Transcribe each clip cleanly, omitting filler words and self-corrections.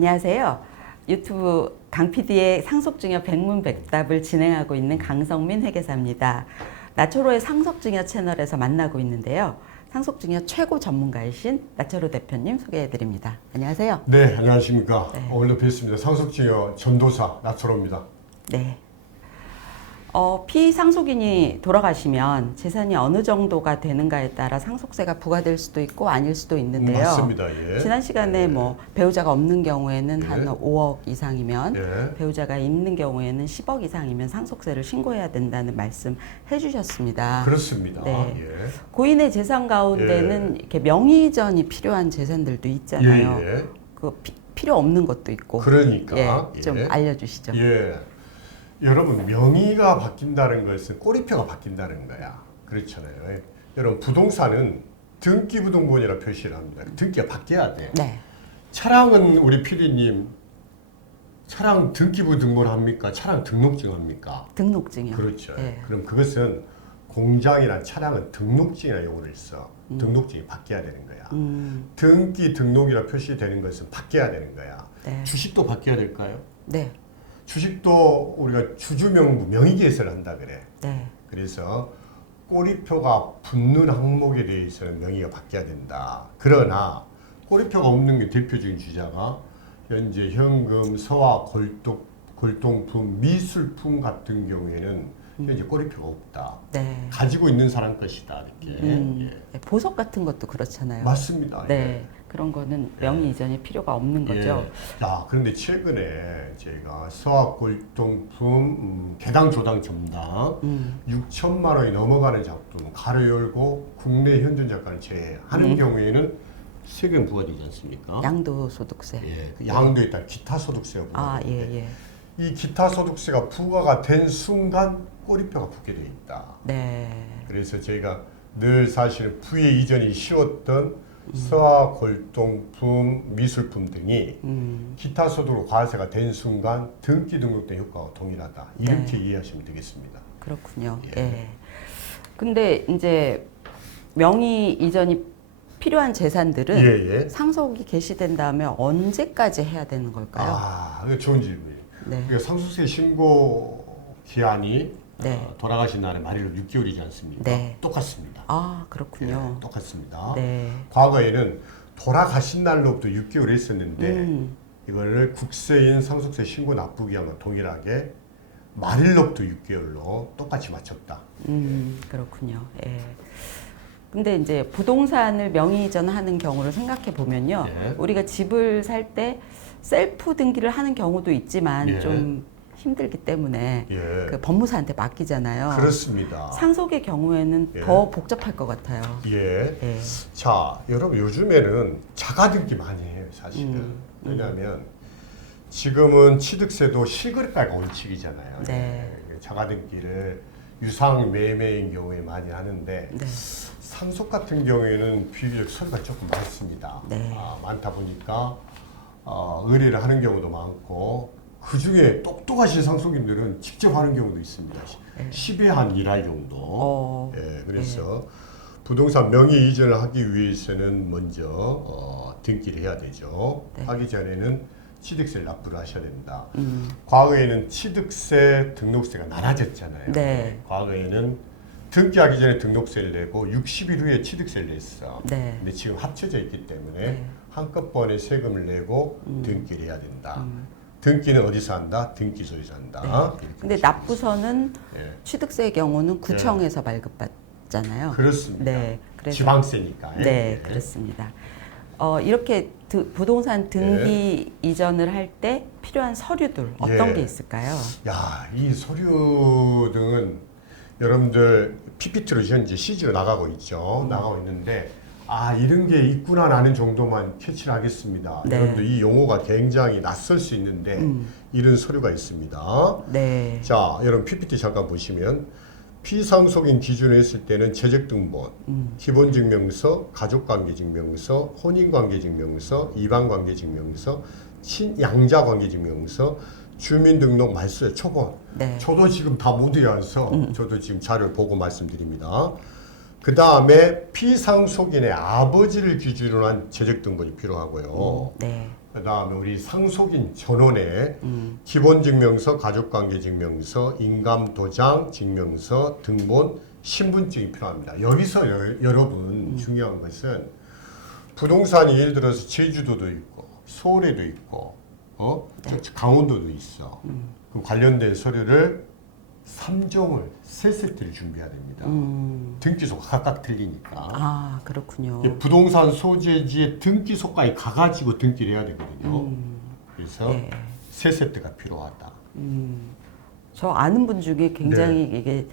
안녕하세요. 유튜브 강PD의 상속증여 백문백답을 진행하고 있는 강성민 회계사입니다. 나초로의 상속증여 채널에서 만나고 있는데요. 상속증여 최고 전문가이신 나초로 대표님 소개해드립니다. 안녕하세요. 네, 안녕하십니까. 네. 오늘도 뵙습니다. 상속증여 전도사 나초로입니다. 네. 피상속인이 돌아가시면 재산이 어느 정도가 되는가에 따라 상속세가 부과될 수도 있고 아닐 수도 있는데요. 맞습니다. 예. 지난 시간에 뭐 배우자가 없는 경우에는 예. 한 5억 이상이면 예. 배우자가 있는 경우에는 10억 이상이면 상속세를 신고해야 된다는 말씀 해주셨습니다. 그렇습니다. 네. 예. 고인의 재산 가운데는 이렇게 명의 이전이 필요한 재산들도 있잖아요. 예, 예. 필요 없는 것도 있고. 그러니까. 좀 예. 알려주시죠. 예. 여러분, 명의가 바뀐다는 것은 꼬리표가 바뀐다는 거야. 그렇잖아요. 예. 여러분, 부동산은 등기부등본이라 표시를 합니다. 등기가 바뀌어야 돼. 네. 차량은 우리 PD님, 차량 등기부등본 합니까? 차량 등록증 합니까? 등록증이요. 그렇죠. 네. 그럼 그것은 공장이나 차량은 등록증이라는 용어를 써. 등록증이 바뀌어야 되는 거야. 등기 등록이라 표시되는 것은 바뀌어야 되는 거야. 네. 주식도 바뀌어야 될까요? 네. 주식도 우리가 주주명부 명의개설을 한다 그래. 네. 그래서 꼬리표가 붙는 항목에 대해서는 명의가 바뀌어야 된다. 그러나 꼬리표가 없는 게 대표적인 주자가 현재 현금, 서화, 골동품, 미술품 같은 경우에는 현재 꼬리표가 없다. 네. 가지고 있는 사람 것이다. 이렇게. 예. 네, 보석 같은 것도 그렇잖아요. 맞습니다. 네. 예. 그런 거는 명의 이전이 필요가 없는 거죠. 예. 야, 그런데 최근에 제가 서학골동품 개당 조당 점당 6천만 원이 넘어가는 작품 가로 열고 국내 현존 작가를 제외하는 경우에는 세금 부과되지 않습니까? 양도소득세. 예, 그 양도에 따른 기타 소득세가 부과되는데 예, 예. 이 기타 소득세가 부과가 된 순간 꼬리표가 붙게 돼 있다. 네. 그래서 저희가 늘 사실 부의 이전이 쉬웠던 서화, 골동품, 미술품 등이 기타 소득으로 과세가 된 순간 등기 등록된 효과와 동일하다. 이렇게 이해하시면 되겠습니다. 그렇군요. 예. 예. 근데 이제 명의 이전이 필요한 재산들은 예, 예. 상속이 개시된 다음에 언제까지 해야 되는 걸까요? 아, 이거 좋은 질문이에요. 네. 그러니까 상속세 신고 기한이 네. 돌아가신 날에 말일로 6개월이지 않습니까? 네. 똑같습니다. 아, 그렇군요. 예, 똑같습니다. 네. 과거에는 돌아가신 날로부터 6개월 했었는데 이거를 국세인 상속세 신고 납부기한과 동일하게 말일로부터 6개월로 똑같이 맞췄다. 그렇군요. 예. 근데 이제 부동산을 명의 이전하는 경우를 생각해 보면요. 예. 우리가 집을 살 때 셀프 등기를 하는 경우도 있지만 예. 좀 힘들기 때문에 예. 그 법무사한테 맡기잖아요. 그렇습니다. 상속의 경우에는 예. 더 복잡할 것 같아요. 예. 예. 자, 여러분 요즘에는 자가등기 많이 해요, 사실은. 왜냐하면 지금은 취득세도 실거래가가 원칙이잖아요. 네. 예. 자가등기를 유상 매매인 경우에 많이 하는데 네. 상속 같은 경우에는 비교적 서류가 조금 많습니다. 네. 많다 보니까 의뢰를 하는 경우도 많고 그 중에 똑똑하신 상속인들은 직접 하는 경우도 있습니다. 10회 한 1할 정도. 예, 그래서 부동산 명의 이전을 하기 위해서는 먼저 등기를 해야 되죠. 네. 하기 전에는 취득세를 납부를 하셔야 된다. 과거에는 취득세, 등록세가 나눠졌잖아요. 네. 과거에는 등기하기 전에 등록세를 내고 60일 후에 취득세를 냈어. 네. 근데 지금 합쳐져 있기 때문에 네. 한꺼번에 세금을 내고 등기를 해야 된다. 등기는 어디서 한다? 등기소에서 한다. 네. 근데 납부서는 예. 취득세의 경우는 구청에서 발급받잖아요. 그렇습니다. 네. 그래서 지방세니까. 네, 예. 그렇습니다. 이렇게 부동산 등기 이전을 할 때 필요한 서류들 어떤 예. 게 있을까요? 야, 이 서류 등은 여러분들 PPT로 현재 CG로 나가고 있죠. 나가고 있는데 이런 게 있구나 라는 정도만 캐치를 하겠습니다. 네. 여러분들 이 용어가 굉장히 낯설 수 있는데 이런 서류가 있습니다. 네. 자, 여러분 PPT 잠깐 보시면 피상속인 기준으로 했을 때는 재적등본, 기본증명서, 가족관계증명서, 혼인관계증명서, 이반관계증명서, 양자관계증명서, 주민등록 말소의 초본. 네. 저도 지금 다 못 외워서 저도 지금 자료를 보고 말씀드립니다. 그 다음에 피상속인의 아버지를 기준으로 한 재적등본이 필요하고요. 네. 그다음에 우리 상속인 전원의 기본증명서, 가족관계증명서, 인감도장 증명서, 등본, 신분증이 필요합니다. 여기서 여러분 중요한 것은 부동산이 예를 들어서 제주도도 있고 서울에도 있고 강원도도 있어. 그럼 관련된 서류를 3종을 3세트를 준비해야 됩니다. 등기소가 각각 틀리니까. 아, 그렇군요. 부동산 소재지의 등기소까지 가가지고 등기를 해야 되거든요. 그래서 네. 3세트가 필요하다. 저 아는 분 중에 굉장히 네. 이게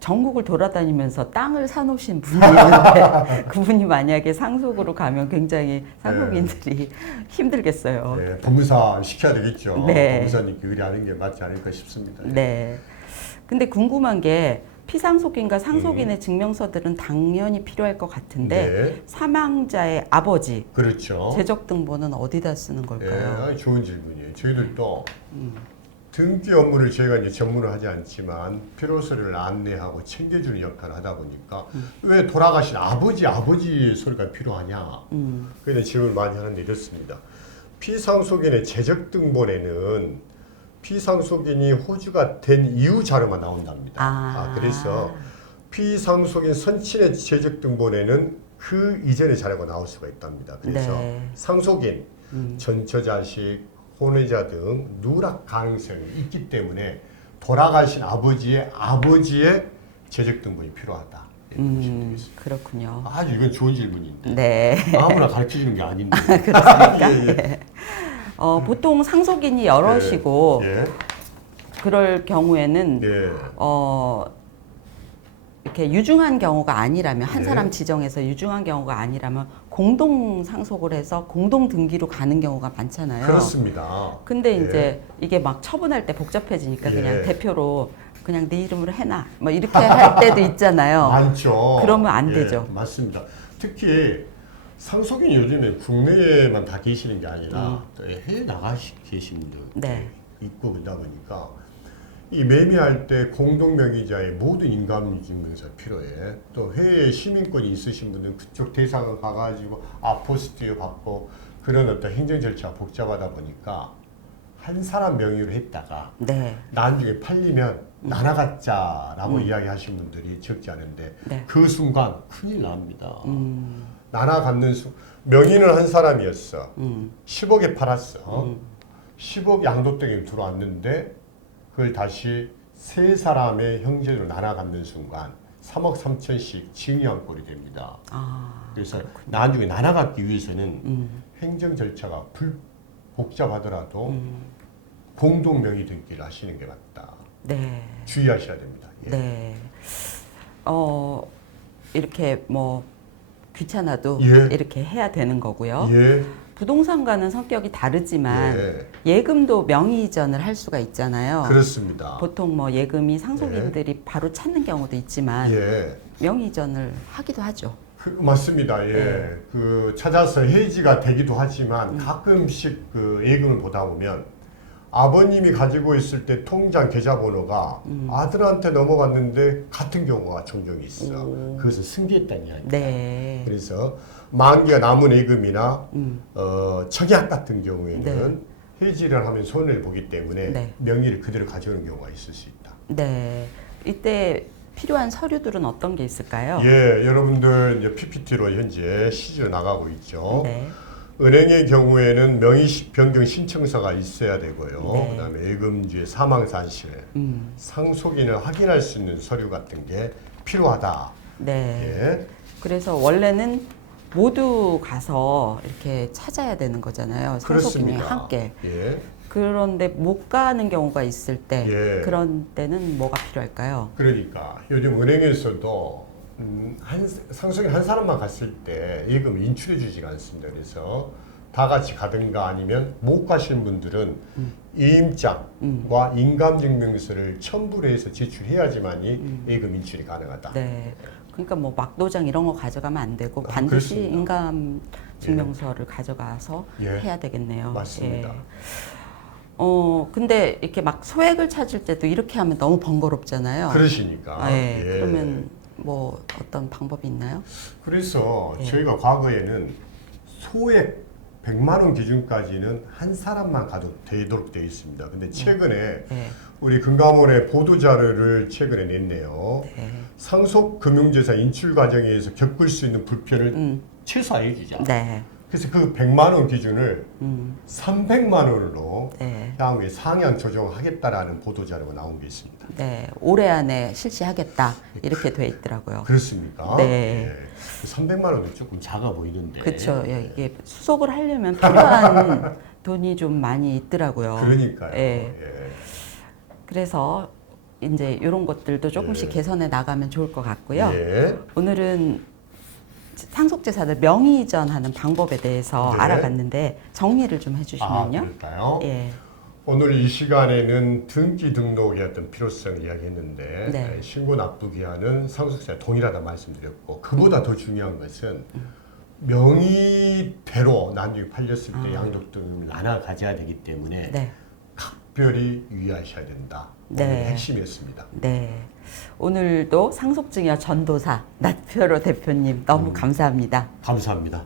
전국을 돌아다니면서 땅을 사놓으신 분이 있는데 그분이 만약에 상속으로 가면 굉장히 상속인들이 힘들겠어요. 네, 법무사 시켜야 되겠죠. 네. 법무사님께 의뢰하는 게 맞지 않을까 싶습니다. 네. 근데 궁금한 게 피상속인과 상속인의 증명서들은 당연히 필요할 것 같은데 네. 사망자의 아버지 그렇죠. 재적 등본은 어디다 쓰는 걸까요? 네, 좋은 질문이에요. 저희들도 등기 업무를 저희가 이제 전문을 하지 않지만 필요서를 안내하고 챙겨주는 역할을 하다 보니까 왜 돌아가신 아버지 소리가 필요하냐? 그에 질문을 많이 하는데 이렇습니다. 피상속인의 재적 등본에는 피상속인이 호주가 된 이후 자료만 나온답니다. 그래서 피상속인 선친의 재적 등본에는 그 이전의 자료가 나올 수가 있답니다. 그래서 네. 상속인, 전처자식, 혼외자 등 누락 가능성이 있기 때문에 돌아가신 아버지의 재적 등본이 필요하다. 보시면 되겠습니다. 그렇군요. 아주 이건 좋은 질문인데 네. 아무나 가르쳐주는 게 아닌데. 그렇습니까? 예, 예. 네. 보통 상속인이 여럿이고 예. 그럴 경우에는 예. 이렇게 유중한 경우가 아니라면 한 네. 사람 지정해서 유중한 경우가 아니라면 공동 상속을 해서 공동 등기로 가는 경우가 많잖아요. 그렇습니다. 근데 예. 이제 이게 막 처분할 때 복잡해지니까 예. 그냥 대표로 그냥 네 이름으로 해놔 뭐 이렇게 할 때도 있잖아요. 많죠. 그러면 안 예, 되죠. 맞습니다. 특히 상속인이 요즘에 국내에만 다 계시는 게 아니라 또 해외 계신 분들 네. 있고 그러다 보니까 이 매매할 때 공동 명의자의 모든 인감증명서 필요해. 또 해외 시민권이 있으신 분은 그쪽 대상을 가가지고 아포스티어 받고 그런 어떤 행정 절차가 복잡하다 보니까 한 사람 명의로 했다가 네. 나중에 팔리면 나눠갖자라고 이야기하신 분들이 적지 않은데 네. 그 순간 큰일 납니다. 나눠 갖는 명의는 한 사람이었어. 10억에 팔았어. 10억 양도땡이 들어왔는데 그걸 다시 세 사람의 형제로 나눠 갖는 순간 3억 3천씩 징의한 꼴이 됩니다. 그래서 나중에 나눠 갖기 위해서는 행정 절차가 복잡하더라도 공동 명의 등기를 하시는 게 맞다. 네. 주의하셔야 됩니다. 예. 네. 이렇게 뭐 귀찮아도 예. 이렇게 해야 되는 거고요. 예. 부동산과는 성격이 다르지만 예. 예금도 명의 이전을 할 수가 있잖아요. 그렇습니다. 보통 뭐 예금이 상속인들이 바로 찾는 경우도 있지만 예. 명의 이전을 하기도 하죠. 맞습니다. 예. 네. 그 찾아서 해지가 되기도 하지만 가끔씩 그 예금을 보다 보면 아버님이 가지고 있을 때 통장 계좌번호가 아들한테 넘어갔는데 같은 경우가 종종 있어. 그것을 승계했다는 이야기입니다. 네. 그래서 만기가 남은 예금이나 청약 같은 경우에는 해지를 하면 손해를 보기 때문에 네. 명의를 그대로 가져오는 경우가 있을 수 있다. 네. 이때 필요한 서류들은 어떤 게 있을까요? 예, 여러분들 이제 PPT로 현재 시지로 나가고 있죠. 네. 은행의 경우에는 명의 변경 신청서가 있어야 되고요. 네. 그다음에 예금주의 사망 사실, 상속인을 확인할 수 있는 서류 같은 게 필요하다. 네. 예. 그래서 원래는 모두 가서 이렇게 찾아야 되는 거잖아요. 상속인이 그렇습니다. 함께. 예. 그런데 못 가는 경우가 있을 때 예. 그런 때는 뭐가 필요할까요? 그러니까 요즘 은행에서도 상속인 한 사람만 갔을 때 예금 인출해 주지가 않습니다. 그래서 다 같이 가든가 아니면 못 가시는 분들은 이임장과 인감증명서를 첨부를 해서 제출해야지만이 예금 인출이 가능하다. 네. 그러니까 뭐 막도장 이런 거 가져가면 안 되고 반드시 그렇습니다. 인감 증명서를 가져가서 예. 해야 되겠네요. 맞습니다. 예. 근데 이렇게 막 소액을 찾을 때도 이렇게 하면 너무 번거롭잖아요. 그러시니까. 예. 예. 그러면 뭐 어떤 방법이 있나요? 그래서 예. 저희가 과거에는 소액 100만 원 기준까지는 한 사람만 가도 되도록 되어 있습니다. 근데 최근에 네. 우리 금감원의 보도 자료를 최근에 냈네요. 네. 상속 금융재산 인출 과정에서 겪을 수 있는 불편을 최소화해 주자. 네. 그래서 그 100만 원 기준을 300만 원으로 네. 향후에 상향 조정하겠다라는 보도 자료가 나온 게 있습니다. 네. 올해 안에 실시하겠다. 이렇게 돼 있더라고요. 그렇습니까? 네. 예. 300만 원도 조금 작아 보이는데. 그렇죠. 이게 수속을 하려면 필요한 돈이 좀 많이 있더라고요. 그러니까요. 예. 예. 그래서 이제 이런 것들도 조금씩 예. 개선해 나가면 좋을 것 같고요. 예. 오늘은 상속재산을 명의 이전하는 방법에 대해서 네. 알아봤는데 정리를 좀 해주시면요. 그럴까요? 예. 오늘 이 시간에는 등기 등록의 어떤 필요성을 이야기했는데 네. 신고 납부 기한은 상속세와 동일하다 말씀드렸고 그보다 더 중요한 것은 명의대로 나중에 팔렸을 때 양도 등을 나눠 가져야 되기 때문에 네. 각별히 유의하셔야 된다. 네. 오늘 핵심이었습니다. 네. 오늘도 상속증여 전도사 나트표로 대표님 너무 감사합니다. 감사합니다.